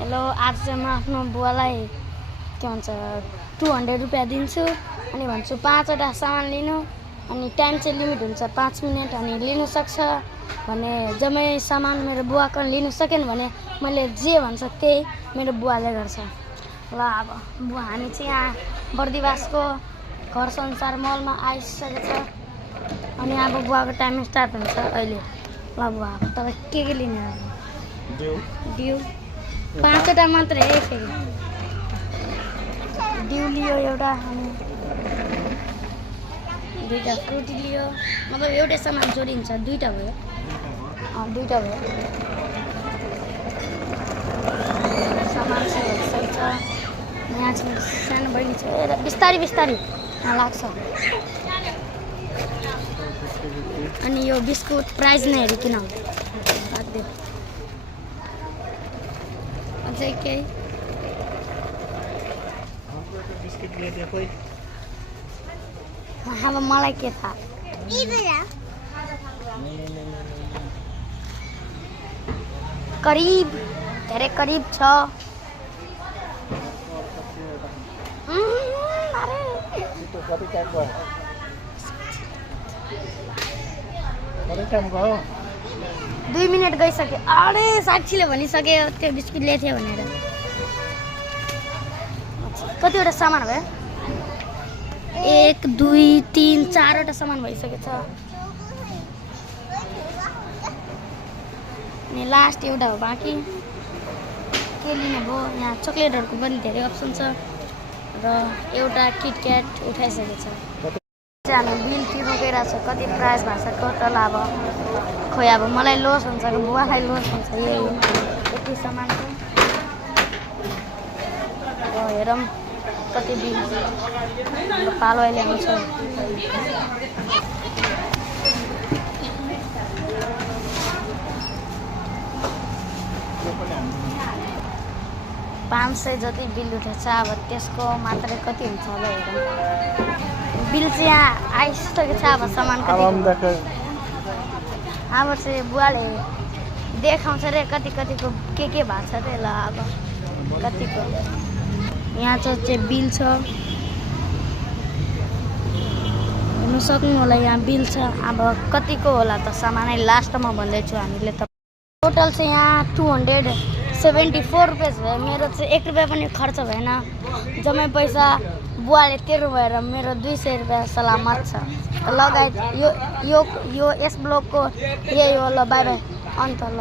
Hello, आज चाहिँ म आफ्नो बुवालाई के भन्छ 200 रुपियाँ दिन्छु अनि भन्छु 5वटा सामान लिनु अनि टाइम चाहिँ लिमिट हुन्छ 5 मिनेट अनि लिनु सक्छ भने जम्मै सामान मेरो बुवाको लिनु सकेन भने मैले जे भन्छ त्यही मेरो बुवाले गर्छ। ल अब बुवा हामी चाहिँ यहाँ बर्दिवासको घर संसार मलमा आइसकेको छ अनि अब बुवाको टाइम स्टार्ट हुन्छ अहिले। ल बुवा तपाईँ के लिने डिउ 5वटा मात्रै है फेरि डिउ लियो एउटा अनि 2टा फ्रुटी लियो मतलब एउटै सामान जोडिन्छ 2टा भयो 2टा भयो सामान चाहिँ सही छ। यहाँ चाहिँ सानो बहिनी छ बिस्तारी बिस्तारी यहाँ लाग्छ अनि यो बिस्कुट प्राइस नहेरिकन राखिदियो अझै केही अब मलाई के थाहा करिब धेरै करिब छ। गयो 2 मिनेट गइसक्यो। अरे साक्षीले भनिसक्यो त्यो बिस्कुट ल्याएको थियो भनेर। कतिवटा सामान भयो 1 2 3 4वटा सामान भइसकेको छ अनि लास्ट एउटा हो बाँकी के लिने भयो। यहाँ चक्लेटहरूको पनि धेरै अप्सन छ र एउटा किटक्याट उठाइसकेको छ। हामी बिल तिर्नु गइरहेको छ कति प्राइस भएको छ टोटल अब खोइ अब मलाई लोस हुन्छ कि बुवालाई लोस हुन्छ यही यति सामान छ। हेरौँ कति बिल पालो अहिले आउँछ 500 जति बिल उठेछ। अब त्यसको मात्रै कति हुन्छ होला हेरौँ। बिल चाहिँ यहाँ आइसकेको छ अब सामान कति अब चाहिँ बुवाले देखाउँछ रे कति कतिको के भएको छ रे। ल अब कतिको यहाँ चाहिँ बिल छ हेर्नु सक्नु होला यहाँ बिल छ। अब कतिको होला त सामानै लास्टमा भन्दैछु हामीले त टोटल चाहिँ यहाँ 274 रुपियाँ भयो। मेरो चाहिँ 1 रुपियाँ पनि खर्च भएन जम्मै पैसा बुवाले तिर्नु भएर मेरो 200 रुपियाँ सलामत छ। लगायत यो यस ब्लगको यही हो। ल बाई बाई अन्त ल।